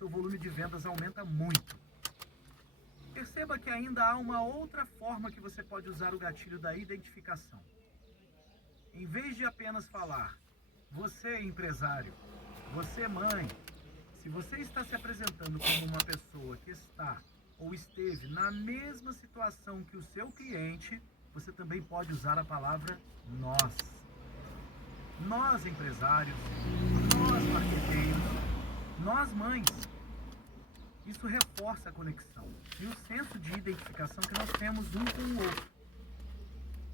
seu volume de vendas aumenta muito. Perceba que ainda há uma outra forma que você pode usar o gatilho da identificação. Em vez de apenas falar, você empresário, você mãe, se você está se apresentando como uma pessoa que está ou esteve na mesma situação que o seu cliente, você também pode usar a palavra nós. Nós empresários, nós marqueteiros, nós mães. Isso reforça a conexão e o senso de identificação que nós temos um com o outro.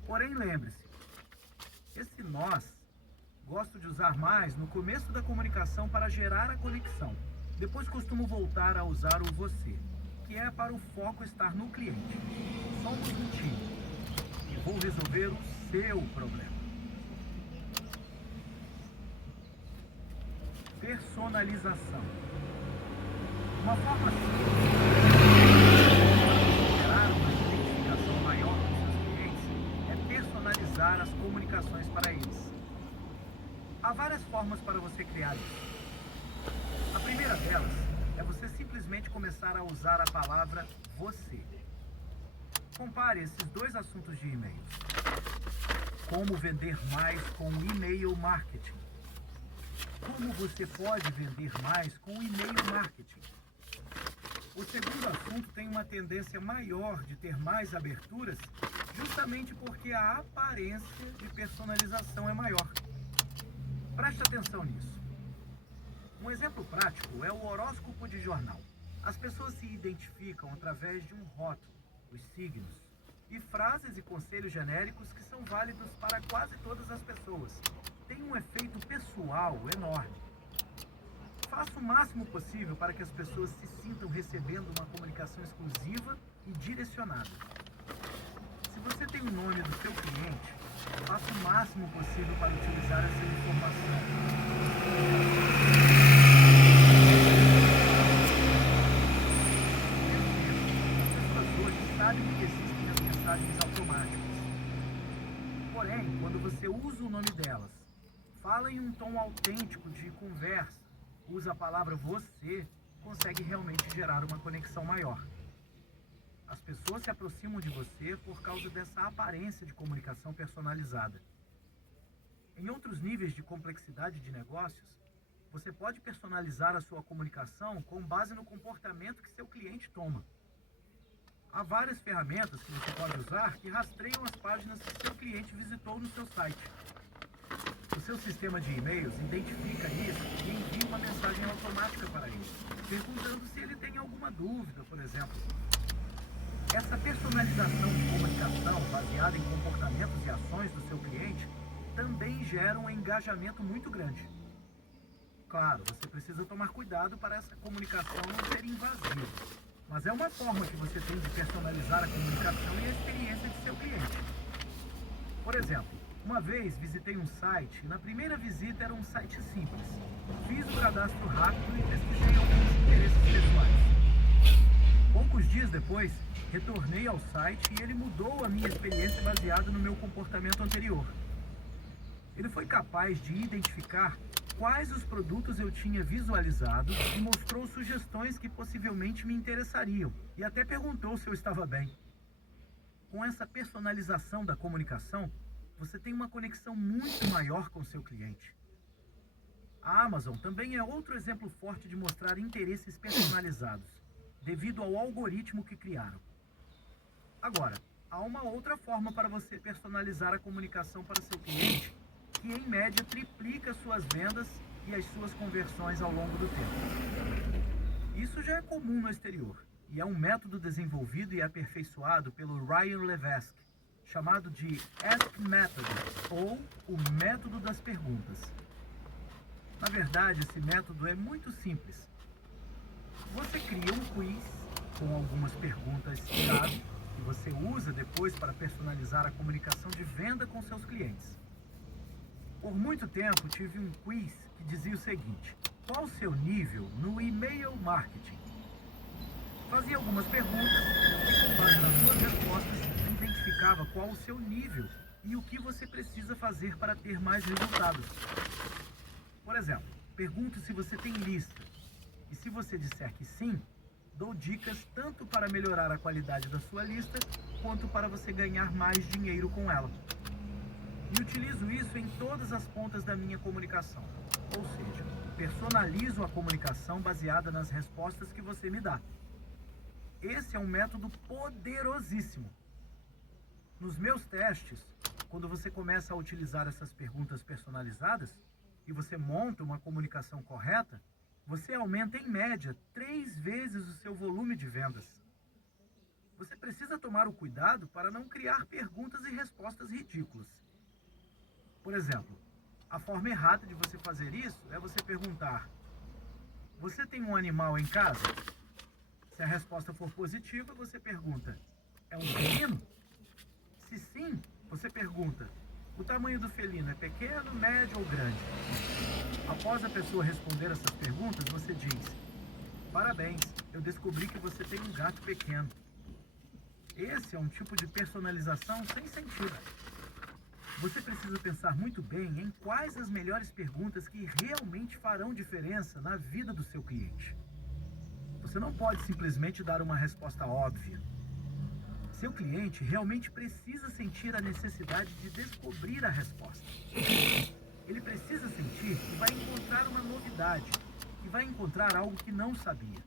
Porém, lembre-se, esse nós gosto de usar mais no começo da comunicação para gerar a conexão. Depois costumo voltar a usar o você, que é para o foco estar no cliente. Somos um time e vou resolver o seu problema. Personalização. Uma forma simples de gerar uma identificação maior com seus clientes é personalizar as comunicações para eles. Há várias formas para você criar isso. A primeira delas é você simplesmente começar a usar a palavra você. Compare esses dois assuntos de e-mails. Como vender mais com e-mail marketing? Como você pode vender mais com e-mail marketing? O segundo assunto tem uma tendência maior de ter mais aberturas, justamente porque a aparência de personalização é maior. Preste atenção nisso. Um exemplo prático é o horóscopo de jornal. As pessoas se identificam através de um rótulo, os signos, e frases e conselhos genéricos que são válidos para quase todas as pessoas. Tem um efeito pessoal enorme. Faça o máximo possível para que as pessoas se sintam recebendo uma comunicação exclusiva e direcionada. Se você tem o nome do seu cliente, faça o máximo possível para utilizar essa informação. As pessoas hoje sabem que existem as mensagens automáticas. Porém, quando você usa o nome delas, fala em um tom autêntico de conversa, usa a palavra você, consegue realmente gerar uma conexão maior. As pessoas se aproximam de você por causa dessa aparência de comunicação personalizada. Em outros níveis de complexidade de negócios, você pode personalizar a sua comunicação com base no comportamento que seu cliente toma. Há várias ferramentas que você pode usar que rastreiam as páginas que seu cliente visitou no seu site. O seu sistema de e-mails identifica isso e envia uma mensagem automática para ele, perguntando se ele tem alguma dúvida, por exemplo. Essa personalização de comunicação baseada em comportamentos e ações do seu cliente também gera um engajamento muito grande. Claro, você precisa tomar cuidado para essa comunicação não ser invasiva, mas é uma forma que você tem de personalizar a comunicação e a experiência de seu cliente. Por exemplo, uma vez visitei um site e na primeira visita era um site simples. Fiz o cadastro rápido e pesquisei alguns interesses pessoais. Poucos dias depois, retornei ao site e ele mudou a minha experiência baseada no meu comportamento anterior. Ele foi capaz de identificar quais os produtos eu tinha visualizado e mostrou sugestões que possivelmente me interessariam e até perguntou se eu estava bem. Com essa personalização da comunicação, você tem uma conexão muito maior com seu cliente. A Amazon também é outro exemplo forte de mostrar interesses personalizados, devido ao algoritmo que criaram. Agora, há uma outra forma para você personalizar a comunicação para seu cliente, que em média triplica suas vendas e as suas conversões ao longo do tempo. Isso já é comum no exterior, e é um método desenvolvido e aperfeiçoado pelo Ryan Levesque, chamado de Ask Method, ou o método das perguntas. Na verdade, esse método é muito simples. Você cria um quiz com algumas perguntas-chave que você usa depois para personalizar a comunicação de venda com seus clientes. Por muito tempo, tive um quiz que dizia o seguinte: qual o seu nível no e-mail marketing? Fazia algumas perguntas e, com base nas suas respostas, identificava qual o seu nível e o que você precisa fazer para ter mais resultados. Por exemplo, pergunto se você tem lista. E se você disser que sim, dou dicas tanto para melhorar a qualidade da sua lista, quanto para você ganhar mais dinheiro com ela. E utilizo isso em todas as pontas da minha comunicação. Ou seja, personalizo a comunicação baseada nas respostas que você me dá. Esse é um método poderosíssimo. Nos meus testes, quando você começa a utilizar essas perguntas personalizadas e você monta uma comunicação correta, você aumenta em média 3 vezes o seu volume de vendas. Você precisa tomar o cuidado para não criar perguntas e respostas ridículas. Por exemplo, a forma errada de você fazer isso é você perguntar: você tem um animal em casa? Se a resposta for positiva, você pergunta: é um felino? Se sim, você pergunta: o tamanho do felino é pequeno, médio ou grande? Após a pessoa responder essas perguntas, você diz: parabéns, eu descobri que você tem um gato pequeno. Esse é um tipo de personalização sem sentido. Você precisa pensar muito bem em quais as melhores perguntas que realmente farão diferença na vida do seu cliente. Você não pode simplesmente dar uma resposta óbvia. Seu cliente realmente precisa sentir a necessidade de descobrir a resposta. Ele precisa sentir que vai encontrar uma novidade, que vai encontrar algo que não sabia.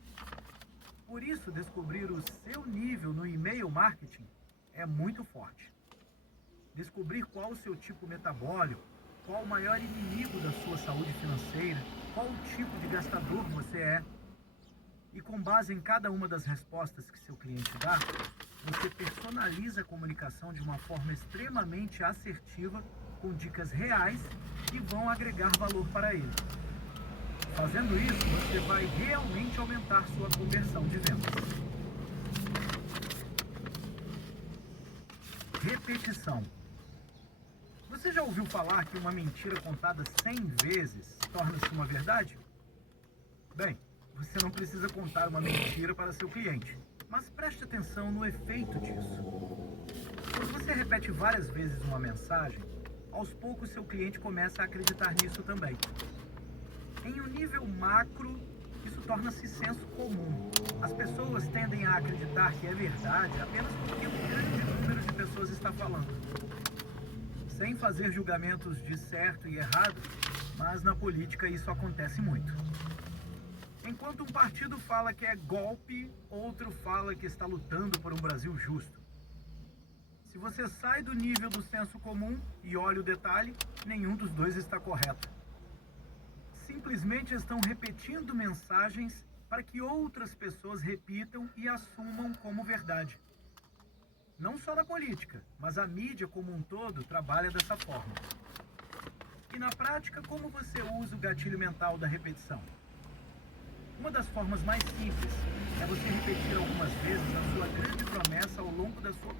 Por isso, descobrir o seu nível no e-mail marketing é muito forte. Descobrir qual o seu tipo metabólico, qual o maior inimigo da sua saúde financeira, qual o tipo de gastador você é. E com base em cada uma das respostas que seu cliente dá, você personaliza a comunicação de uma forma extremamente assertiva, com dicas reais que vão agregar valor para ele. Fazendo isso, você vai realmente aumentar sua conversão de vendas. Repetição. Você já ouviu falar que uma mentira contada 100 vezes torna-se uma verdade? Bem, você não precisa contar uma mentira para seu cliente, mas preste atenção no efeito disso. Quando você repete várias vezes uma mensagem, aos poucos seu cliente começa a acreditar nisso também. Em um nível macro, isso torna-se senso comum. As pessoas tendem a acreditar que é verdade apenas porque um grande número de pessoas está falando. Sem fazer julgamentos de certo e errado, mas na política isso acontece muito. Enquanto um partido fala que é golpe, outro fala que está lutando por um Brasil justo. Se você sai do nível do senso comum e olha o detalhe, nenhum dos dois está correto. Simplesmente estão repetindo mensagens para que outras pessoas repitam e assumam como verdade. Não só na política, mas a mídia como um todo trabalha dessa forma. E na prática, como você usa o gatilho mental da repetição? Uma das formas mais simples é você repetir algumas vezes a sua grande promessa ao longo da sua